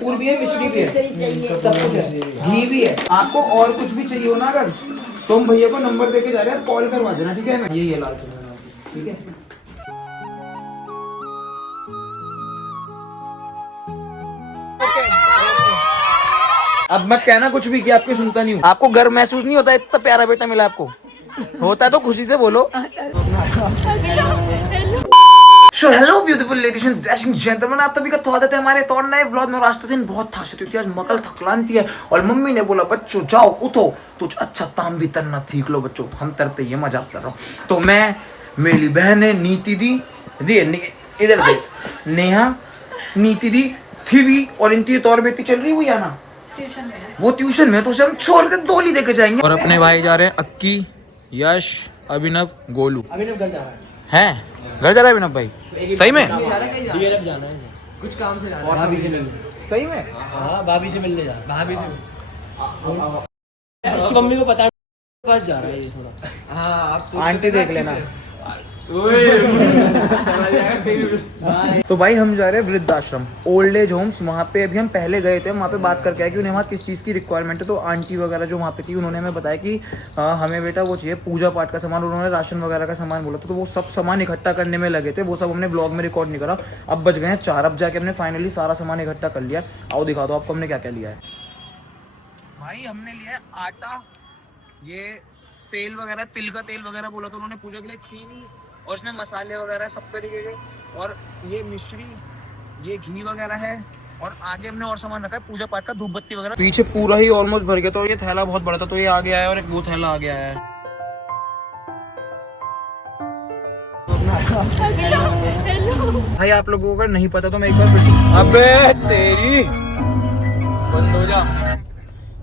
पूर भी है, मिश्री भी है, सब कुछ है, घी भी है। आपको और कुछ भी चाहिए हो ना अगर, तो हम भैया को नंबर देके जा रहे हैं, कॉल करवा देना, ठीक है। ये लाल चंदन, ठीक है। अब मत कहना कुछ भी कि आपकी सुनता नहीं हूँ। आपको गर्व महसूस नहीं होता, इतना प्यारा बेटा मिला आपको? होता है तो खुशी से बोलो। So hello beautiful ladies and gentleman, आप तभी का स्वागत है हमारे तो नए व्लॉग में। आज तो दिन बहुत था, क्योंकि आज मकल थकलानती है और मम्मी ने बोला बच्चों जाओ उठो, कुछ अच्छा ताम भी तरना सीख लो बच्चों। हम तरते ये मजाक कर रहा हूँ। तो मैं, मेरी बहन है नीति दी, इधर देख, नेहा, नीति दी, थीवी और इनकी तौर बेटी चल रही हुई है ना, वो ट्यूशन में, तो उसे हम छोड़ कर डोली देके जाएंगे। और अपने भाई जा रहे हैं अक्की, यश, अभिनव, गोलू। अभिनव घर जा रहा है, घर जा रहा है अभिनव भाई? सही में डीएलएफ जाना है, कुछ काम से जाना है, भाभी से मिलने। सही में? हाँ, भाभी से मिलने जा, भाभी से। इसकी मम्मी को पता है पास जा रहा है ये थोड़ा। हाँ, आप आंटी देख लेना। तो भाई हम जा रहे हैं वृद्धाश्रम, ओल्ड एज होम्स। वहाँ पे अभी हम पहले गए थे, वहाँ पे बात करके आए कि उन्हें वहाँ किस चीज़ की रिक्वायरमेंट है। तो आंटी वगैरह जो वहाँ पे थी उन्होंने हमें बताया कि हमें बेटा वो चाहिए पूजा पाठ का सामान, उन्होंने राशन वगैरह का सामान बोला था। तो वो सब सामान इकट्ठा करने में लगे थे, वो सब हमने ब्लॉग में रिकॉर्ड नहीं करा। अब बच गए हैं 4, अब जाके हमने फाइनली सारा सामान इकट्ठा कर लिया। आओ दिखा दो आपको हमने क्या क्या लिया है। भाई हमने लिया है आटा, ये तेल वगैरह, तिल का तेल वगैरह बोला था उन्होंने पूजा के लिए, चीनी और इसमें मसाले वगैरह सब तरीके के, और ये मिश्री, ये घी वगैरह है, और आगे हमने और सामान रखा है पूजा पाठ का, धूप बत्ती वगैरह। पीछे पूरा ही ऑलमोस्ट भर गया, तो ये थैला बहुत बड़ा था तो ये आ गया है, और एक वो थैला आ गया है। भाई आप लोगों को अगर नहीं पता तो मैं एक बार फिर से, अबे तेरी बंद हो जा।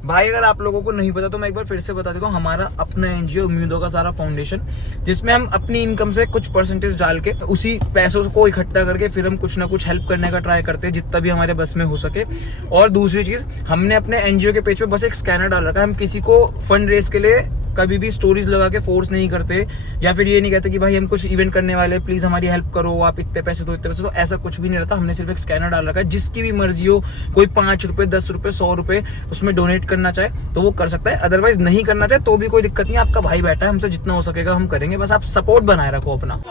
भाई अगर आप लोगों को नहीं पता तो मैं एक बार फिर से बता देता हूँ, हमारा अपना एनजीओ उम्मीदों का सारा फाउंडेशन, जिसमें हम अपनी इनकम से कुछ परसेंटेज डाल के उसी पैसों को इकट्ठा करके फिर हम कुछ ना कुछ हेल्प करने का ट्राई करते हैं जितना भी हमारे बस में हो सके। और दूसरी चीज, हमने अपने एनजीओ के पेज पे बस एक स्कैनर डाल रखा है। हम किसी को फंड रेज के लिए कभी भी स्टोरीज लगा के फोर्स नहीं करते, या फिर ये नहीं कहते कि भाई हम कुछ इवेंट करने वाले, प्लीज हमारी हेल्प करो, आप इतने पैसे दो, इतने पैसे। तो ऐसा कुछ भी नहीं रहता। हमने सिर्फ एक स्कैनर डाल रखा है, जिसकी भी मर्जी हो, कोई 5 रुपए, 10 रुपए, 100 रुपए उसमें डोनेट करना चाहे तो वो कर सकता है, अदरवाइज नहीं करना चाहे तो भी कोई दिक्कत नहीं। आपका भाई बैठा है, हमसे जितना हो सकेगा हम करेंगे, बस आप सपोर्ट बनाए रखो अपना।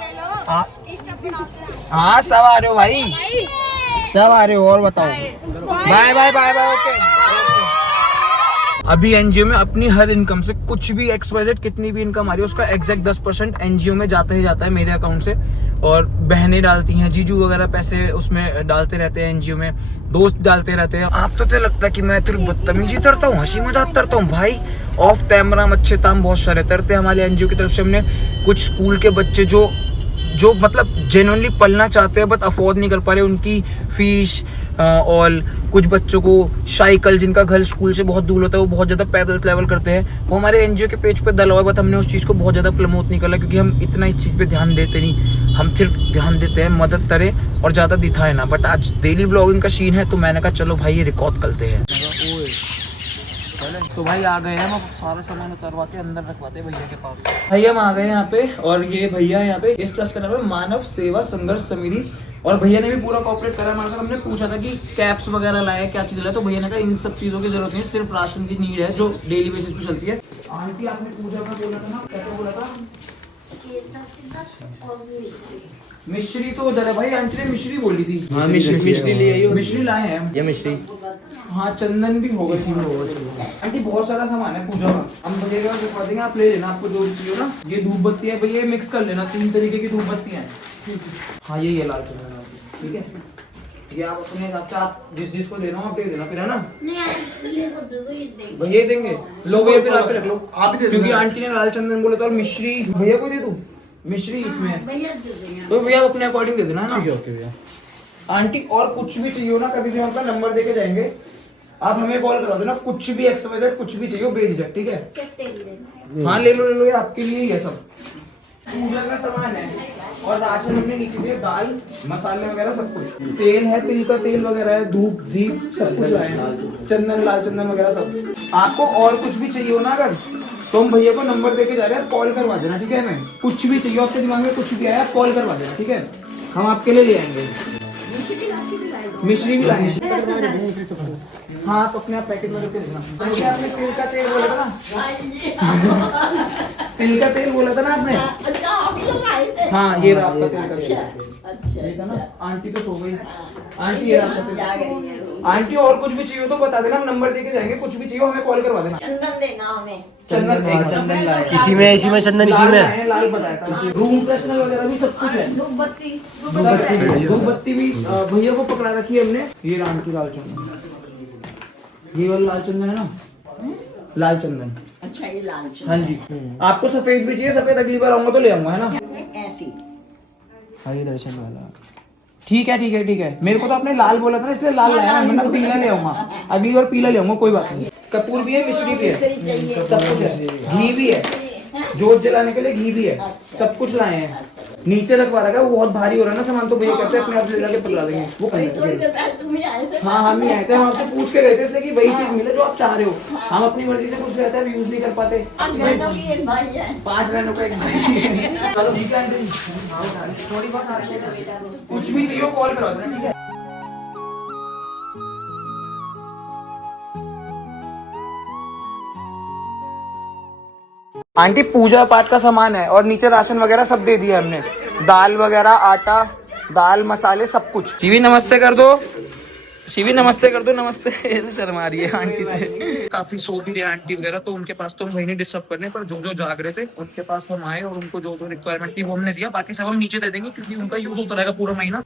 हाँ सब आ रहे हो भाई, सब आ रहे हो। और बताओ, bye bye bye bye, okay. अभी एनजीओ में अपनी हर इनकम से कुछ भी XYZ कितनी भी इनकम आ रही है उसका एग्जैक्ट 10% एनजीओ में जाता ही जाता है मेरे अकाउंट से। और बहनें डालती हैं, जीजू वगैरह पैसे उसमें डालते रहते हैं एनजीओ में, दोस्त डालते रहते हैं। आप तो लगता है कि मैं तेरे बदतमीजी करता हूँ, हंसी मजाक करता हूँ। भाई ऑफ कैमरा अच्छे ताम बहुत सारे करते हैं हमारे एनजीओ की तरफ से। हमने कुछ स्कूल के बच्चे जो मतलब जेन्युइनली पढ़ना चाहते हैं बट अफोर्ड नहीं कर पा रहे, उनकी फीस, और कुछ बच्चों को साइकिल, जिनका घर स्कूल से बहुत दूर होता है, वो बहुत ज़्यादा पैदल ट्रैवल करते हैं, वो हमारे एनजीओ के पेज पे डला हुआ है। बट हमने उस चीज़ को बहुत ज़्यादा प्रमोट नहीं करा, क्योंकि हम इतना इस चीज़ पे ध्यान देते नहीं। हम सिर्फ ध्यान देते हैं मदद करें और ज़्यादा दिखाए ना। बट आज डेली व्लॉगिंग का सीन है तो मैंने कहा चलो भाई ये रिकॉर्ड करते हैं। तो भाई आ गए हैं, हम सारा सामान उतारवा के अंदर रखवाते हैं भैया के पास। भैया हम आ गए यहाँ पे, और ये भैया यहाँ पे, इस ट्रस्ट का नाम है मानव सेवा संघर्ष समिति। और भैया ने भी पूरा कॉपरेट करा हमारे साथ। हमने पूछा था कि कैप्स वगैरह लाए, क्या चीज लाए, तो भैया ने कहा इन सब चीजों की जरूरत नहीं, सिर्फ राशन की नीड है जो डेली बेसिस पे चलती है। आंटी आपने पूजा का बोला था ना, कैसे बोला था? मिश्री तो उधर है भाई, आंटी ने मिश्री बोली थी। हाँ मिश्री ले आई, मिश्री लाए हैं ये मिश्री। हाँ चंदन भी होगा इसमें, आंटी बहुत सारा सामान है पूजा का, हम बजेगा दिखा देंगे, आप ले लेना, आपको जो चाहिए ना। ये धूप बत्ती है भैया, मिक्स कर लेना, 3 तरीके की धूप बत्तियां हैं। हाँ ये लाल चंदन, ठीक है। ये आप अपने आप जिस को देना हो आप दे देना फिर, है ना? भैया देंगे, लो भैया फिर आप रख लो, आप ही, क्योंकि आंटी ने लाल चंदन बोला था। और मिश्री भैया को दे दूं, मिश्री इसमें है तो भैया अपने अकॉर्डिंग दे देना, है ना? ठीक है, ओके भैया। आंटी और कुछ भी चाहिए हो ना, कभी भी हम अपना नंबर देके जाएंगे, आप हमें कॉल करा देना। कुछ भी XYZ कुछ भी चाहिए बेझिझक, ठीक है? हाँ ले लो, ये आपके लिए ही है, सब पूजा का सामान है। और राशन हमने नीचे दिया, दाल, मसाले वगैरह सब कुछ, तेल है, तिल का तेल वगैरह है, धूप दीप सब कुछ लाए हैं, चंदन, लाल चंदन वगैरह सब। आपको और कुछ भी चाहिए हो ना अगर, तो हम भैया को नंबर देके जा रहे हैं, कॉल करवा देना, ठीक है? हमें कुछ भी चाहिए, आपके दिमाग में कुछ भी आया कॉल करवा देना, ठीक है? हम आपके लिए ले आएंगे। मिश्री भी लाए हैं। हाँ तो अपने आप पैकेट में रख के देना। आंटी आपने तिल का तेल बोला था ना, तिल का तेल बोला था ना आपने। अच्छा आप लोग आए थे। हाँ ये रहा आपका तिल का तेल। ये था ना, आंटी तो सो गई। आंटी ये रहा आपका तेल। आंटी और कुछ भी चाहिए तो बता देना, हम नंबर दे के जाएंगे, कुछ भी चाहिए हमें कॉल करवा देना। चंदन देना हमें। चंदन लाए। इसी में चंदन इसी में। लाल बताया था। रूम फ्रेशनर वगैरह भी सब कुछ है। धूपबत्ती भी भैया को पकड़ा रखी है हमने। ये राम की लाल चंदन, ये वाला लाल चंदन है ना, लाल चंदन। अच्छा ये लाल चंदन। हाँ जी। आपको सफेद भी चाहिए? सफेद अगली बार आऊंगा तो ले आऊंगा, है ना? ऐसी हरि दर्शन वाला। ठीक है ठीक है ठीक है। मेरे को तो आपने लाल बोला था ना, इसलिए लाल लाया, वरना पीला ले आऊंगा। अगली बार पीला ले आऊंगा, कोई बात नहीं। कपूर भी है, मिश्री भी है, सब कुछ है, घी भी है, जोत जलाने के लिए घी भी है, सब कुछ लाए हैं। नीचे रखवा रखा है, वो बहुत भारी हो रहा है ना सामान, तो भैया कहते हैं अपने आप ले जाके पकड़ा देंगे। वो थोड़ी देर पहले तुम ही आए थे। हाँ हम ही आए थे, हम आपसे पूछ के गए थे इसलिए कि वही चीज मिले जो आप चाह रहे हो। हम अपनी मर्जी से कुछ रहता है यूज नहीं कर पाते। 5 बहनों की एक भाई है। 5 बहनों का एक भाई। चलो ठीक है आंटी, थोड़ी बहुत कुछ भी चाहिए कॉल करवा देना, ठीक है? आंटी पूजा पाठ का सामान है और नीचे राशन वगैरह सब दे दिया हमने, दाल वगैरह, आटा, दाल, मसाले, सब कुछ। शिवी नमस्ते कर दो, शिवी नमस्ते कर दो। नमस्ते। ऐसे शर्मा रही है आंटी से। काफी सो भी रहे आंटी वगैरह, तो उनके पास तो हम वही नहीं डिस्टर्ब करने, पर जो जो जाग रहे थे उनके पास हम आए और उनको जो जो रिक्वायरमेंट थी वो हमने दिया। बाकी सब हम नीचे दे देंगे क्योंकि उनका यूज होता रहेगा पूरा महीना।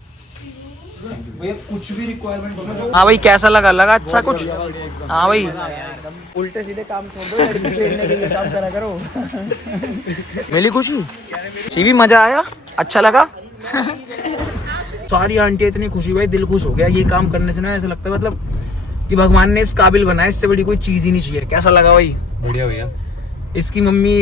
भैया कुछ भी रिक्वायरमेंट होगा। हाँ भाई कैसा लगा अच्छा कुछ? हाँ भाई उल्टे सीधे काम छोड़ दो, लड़की छेड़ने के लिए काम करा करो। मिली खुशी? शिवी मजा आया? अच्छा लगा? सारी आंटी इतनी खुशी भाई, दिल खुश हो गया। ये काम करने से ना ऐसा लगता है मतलब कि भगवान ने इस काबिल बनाया, इससे बड़ी कोई चीज ही नहीं चाहिए। कैसा लगा भाई? बढ़िया भैया। इसकी मम्मी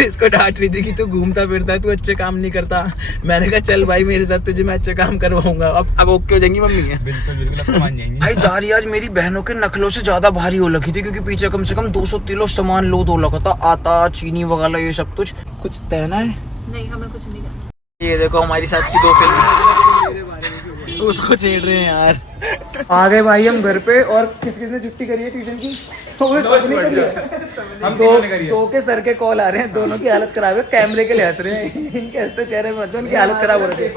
इसको डांट रही थी कि तू घूमता फिरता है, तू अच्छे काम नहीं करता। मैंने कहा चल भाई मेरे साथ तुझे मैं अच्छे काम करवाऊंगा। अब ओके हो जाएंगी मम्मी? बिल्कुल बिल्कुल, अब तो मान जाएंगी। भाई दाल आज मेरी बहनों के नखलों से ज्यादा भारी हो लगी थी, क्योंकि पीछे कम से कम 200 किलो सामान लोड हो लगा था। आटा, चीनी वगैरह ये सब कुछ। कुछ तहना है? नहीं हमें कुछ नहीं करना। ये देखो हमारी साथ की 2 फिल्म, उसको छेड़ रहे हैं यार। आ गए भाई हम घर पे, और किसने छुट्टी करी है ट्यूशन की? हम दो के सर के कॉल आ रहे हैं, दोनों की हालत खराब है। कैमरे के लिए हंस रहे हैं, इनके हंसते चेहरे में उनकी हालत खराब हो रही है।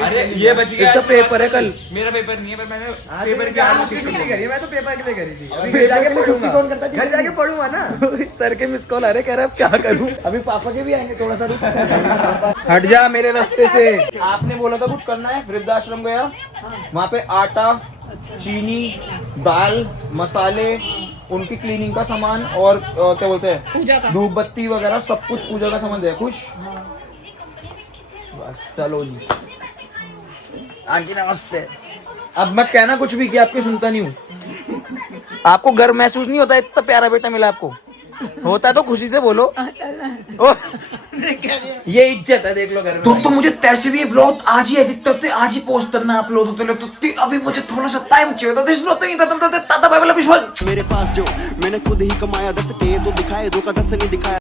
अरे ये बच गया, इसका पेपर है कल। मेरा पेपर नहीं है, पर मैंने पेपर की आज छुट्टी करी है, मैं तो पेपर के लिए करी थी। अभी फिर जाके पढ़ूंगा। कौन करता है? घर जाके पढ़ूंगा ना। सर के मिस कॉल आ रहे, कह रहे अब क्या करूं? अभी पापा के भी आएंगे, थोड़ा सा रुक। हट जा मेरे रास्ते से। आपने बोला था कुछ करना है, वृद्धाश्रम गया, वहाँ पे आटा, चीनी, दाल, मसाले, उनकी क्लीनिंग का सामान और क्या बोलते हैं, धूप बत्ती वगैरह सब कुछ पूजा का सामान दिया। खुश? बस चलो जी। आंटी नमस्ते। अब मत कहना कुछ भी कि आपकी सुनता नहीं हूँ। आपको गर्व महसूस नहीं होता? इतना प्यारा बेटा मिला आपको। होता है तो खुशी से बोलो। ओ, ये इज्जत है, देख लो घर में। तो मुझे तैसे भी व्लॉग आज ही एडिट करते, आज ही पोस्ट करना अपलोड होते, अभी मुझे थोड़ा सा टाइम चाहिए था। इस व्लॉग तो विश्वास मेरे पास जो मैंने खुद ही कमाया 10 के तो दिखाए 2 का 10 नहीं दिखाया।